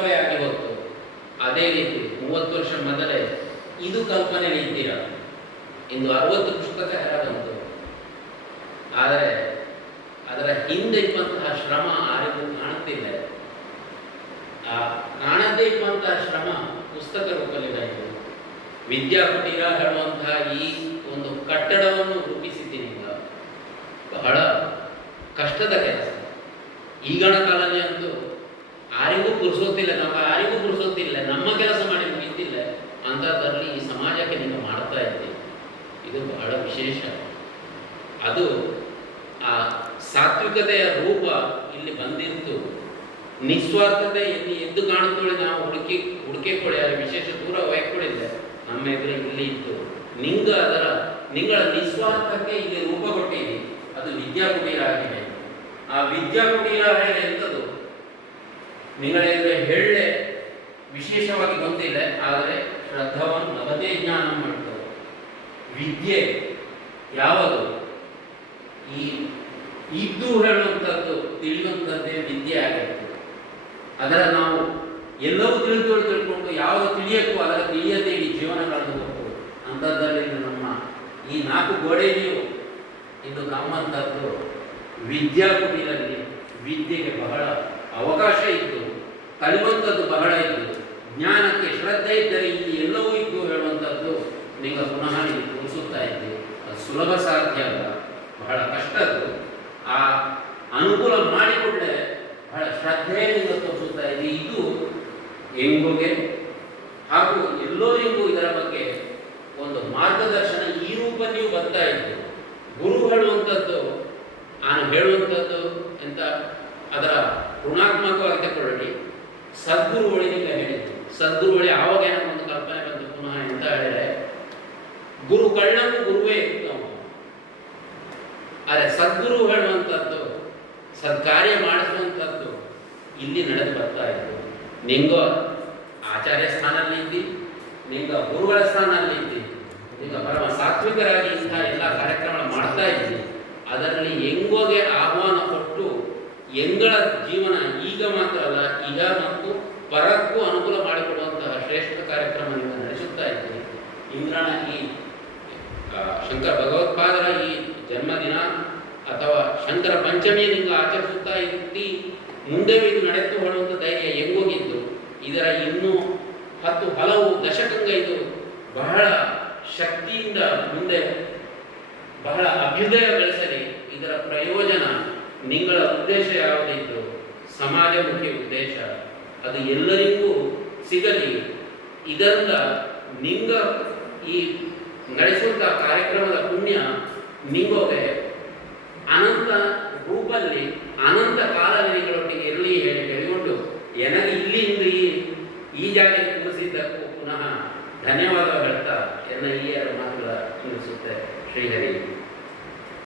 ಹೋಯ್ತು ಅದೇ ರೀತಿ ಮೂವತ್ತು ವರ್ಷ ಮೊದಲೇ ಇದು ಕಲ್ಪನೆ ಇದ್ದೀರಾ ಇಂದು ಅರವತ್ತು ಪುಸ್ತಕ ಬಂತು ಆದರೆ ಅದರ ಹಿಂದೆ ಇರುವಂತಹ ಶ್ರಮ ಯಾರಿಗೂ ಕಾಣುತ್ತಿಲ್ಲ. ಆ ಕಾಣದೇ ಇರುವಂತಹ ಶ್ರಮ ಪುಸ್ತಕ ರೂಪದಲ್ಲಿ ಆಯಿತು ವಿದ್ಯಾಕುಟೀರ ಹೇಳುವಂತಹ ಈ ಒಂದು ಕಟ್ಟಡವನ್ನು ರೂಪಿಸಿದ್ದೀನಿ ಬಹಳ ಕಷ್ಟದ ಕೆಲಸ. ಈಗಣ ಕಾಲದಲ್ಲಿ ಪುರುಸೋತಿಲ್ಲ ನಾವು ಯಾರಿಗೂ ಪುರುಸೋತಿಲ್ಲ ನಮ್ಮ ಕೆಲಸ ಮಾಡಿ ಮುಗಿತಿಲ್ಲ ಅಂಥದ್ರಲ್ಲಿ ಈ ಸಮಾಜಕ್ಕೆ ನೀವು ಮಾಡ್ತಾ ಇದ್ದೀವಿ ಇದು ಬಹಳ ವಿಶೇಷ. ಅದು ಆ ಸಾತ್ವಿಕತೆಯ ರೂಪ ಇಲ್ಲಿ ಬಂದಿತ್ತು. ನಿಸ್ವಾರ್ಥತೆ ಇಲ್ಲಿ ಎದ್ದು ಕಾಣುತ್ತೋಳಿ ನಾವು ಹುಡುಕಿ ಹುಡುಕಿಕೊಳ್ಳಿ ಅದರ ವಿಶೇಷ ದೂರ ಒಯ್ಕೊಳ್ಳಿಲ್ಲ ನಮ್ಮ ಎದುರು ಇಲ್ಲಿ ಇತ್ತು. ನಿಂಗ ಅದರ, ನಿಂಗಳ ನಿಸ್ವಾರ್ಥಕ್ಕೆ ಇಲ್ಲಿ ರೂಪ ಕೊಟ್ಟಿದೆ ಅದು ವಿದ್ಯಾಕುಟೀರ ಆಗಿದೆ. ಆ ವಿದ್ಯಾಕುಟೀರ ಎಂಥದ್ದು ನಿಗಳ ಎದುರು ಹೇಳಲೆ ವಿಶೇಷವಾಗಿ ಗೊತ್ತಿಲ್ಲ, ಆದರೆ ಶ್ರದ್ಧವನ್ನು ಲಭತೆ ಜ್ಞಾನ ಮಾಡ್ತದೆ ವಿದ್ಯೆ ಯಾವುದು? ಈ ಇದ್ದು ಹೇಳುವಂಥದ್ದು ತಿಳಿಯುವಂಥದ್ದೇ ವಿದ್ಯೆ ಆಗಿರ್ತದೆ ಅದರ ನಾವು ಎಲ್ಲವೂ ತಿಳಿದು ತಿಳ್ಕೊಂಡು ಯಾವುದು ತಿಳಿಯಕ್ಕೂ ಅದರ ತಿಳಿಯದೇ ಇಡೀ ಜೀವನ ಕಳೆದು ಹೋಗ್ಬೋದು ಅಂಥದ್ದಲ್ಲಿ ನಮ್ಮ ಈ ನಾಲ್ಕು ಗೋಡೆಯಲ್ಲಿಯೂ ಇದು ನಮ್ಮಂಥದ್ದು ವಿದ್ಯಾಕುಟಿಯಲ್ಲಿ ವಿದ್ಯೆಗೆ ಬಹಳ ಅವಕಾಶ ಕಲಿಯುವಂಥದ್ದು ಬಹಳ ಇತ್ತು. ಜ್ಞಾನಕ್ಕೆ ಶ್ರದ್ಧೆ ಇದ್ದರೆ ಇಲ್ಲಿ ಎಲ್ಲವೂ ಇದ್ದು ಹೇಳುವಂಥದ್ದು ನಿಮಗೆ ಪುನಃ ನೀವು ತೋರಿಸುತ್ತಾ ಇದ್ದೆ. ಅದು ಸುಲಭ ಸಾಧ್ಯ ಅಲ್ಲ. ಬಹಳ ಕಷ್ಟದ್ದು ಆ ಅನುಕೂಲ ಮಾಡಿಕೊಂಡ್ರೆ ಬಹಳ ಶ್ರದ್ಧೆಯಿಂದ ತೋರಿಸುತ್ತಾ ಇದೆ. ಇದು ಹೆಂಗುಗೆ ಹಾಗೂ ಎಲ್ಲರಿಗೂ ಇದರ ಬಗ್ಗೆ ಒಂದು ಮಾರ್ಗದರ್ಶನ ಈ ರೂಪದಲ್ಲಿಯೂ ಬರ್ತಾ ಇತ್ತು. ಗುರು ಹೇಳುವಂಥದ್ದು, ನಾನು ಹೇಳುವಂಥದ್ದು ಅಂತ ಅದರ ಋಣಾತ್ಮಕವಾಗಿ ತಗೊಳ್ಳಿ ಸದ್ಗುರು ಒಳಿ ಆವಾಗ ಒಂದು ಕಲ್ಪನೆ ಬಂತು ಪುನಃ ಎಂತ ಹೇಳಿದ್ರೆ, ಗುರು ಕಳ್ಳನು ಗುರುವೇ ಉತ್ತಮ ಆದರೆ ಸದ್ಗುರು ಹೇಳುವಂಥದ್ದು ಸತ್ಕಾರ್ಯ ಮಾಡಿಸುವಂಥದ್ದು ಇಲ್ಲಿ ನಡೆದು ಬರ್ತಾ ಇತ್ತು. ನಿಂಗೋ ಆಚಾರ್ಯ ಸ್ಥಾನದಲ್ಲಿ ಇದ್ದಿ, ನಿಂಗೋ ಗುರುಗಳ ಸ್ಥಾನದಲ್ಲಿ ಇದ್ದಿ. ಎಂಗಳ ಜೀವನ ಈಗ ಮಾತ್ರ ಅಲ್ಲ, ಈಗ ಮತ್ತು ಪರಕ್ಕೂ ಅನುಕೂಲ ಮಾಡಿಕೊಡುವಂತಹ ಶ್ರೇಷ್ಠ ಕಾರ್ಯಕ್ರಮ ನೀವು ನಡೆಸುತ್ತಾ ಇದ್ದೀರಿ ಇಂದ್ರನ ಈ ಶಂಕರ ಭಗವತ್ಪಾದರ ಈ ಜನ್ಮದಿನ ಅಥವಾ ಶಂಕರ ಪಂಚಮಿ ನಿಂಗೆ ಆಚರಿಸುತ್ತಾ ಇತ್ತಿ ಮುಂದೆ ಇದು ನಡೆದು ಹೊಡುವಂಥ ಧೈರ್ಯ ಹೆಂಗೋಗಿದ್ದು ಇದರ ಇನ್ನೂ ಹತ್ತು ಹಲವು ದಶಕಂಗ ಇದು ಬಹಳ ಶಕ್ತಿಯಿಂದ ಮುಂದೆ ಬಹಳ ಅಭ್ಯುದಯ ಬೆಳೆಸಲಿ, ಇದರ ಪ್ರಯೋಜನ ನಿಂಗಳ ಉದ್ದೇಶ ಯಾವುದಿತ್ತು ಸಮಾಜಮುಖಿ ಉದ್ದೇಶ, ಅದು ಎಲ್ಲರಿಗೂ ಸಿಗಲಿ. ಇದರಿಂದ ನಿಂಗ ಈ ನಡೆಸುವಂಥ ಕಾರ್ಯಕ್ರಮದ ಪುಣ್ಯ ನಿಂಗೋಗೆ. ಅನಂತ ರೂಪಲ್ಲಿ ಅನಂತ ಕಾಲನಿಗಳೊಟ್ಟಿಗೆ ಇರಲಿ ಹೇಳಿ ಹೇಳಿಕೊಂಡು ಏನ ಇಲ್ಲಿಂದ ಈ ಈ ಜಾಗಕ್ಕೆ ಕೂರಿಸಿದ್ದಕ್ಕೂ ಪುನಃ ಧನ್ಯವಾದ ಹೇಳ್ತಾ ಎನ್ನ ಈ ಎರಡು ಮಾತುಗಳ ತಿಳಿಸುತ್ತೆ ಶ್ರೀಹರಿ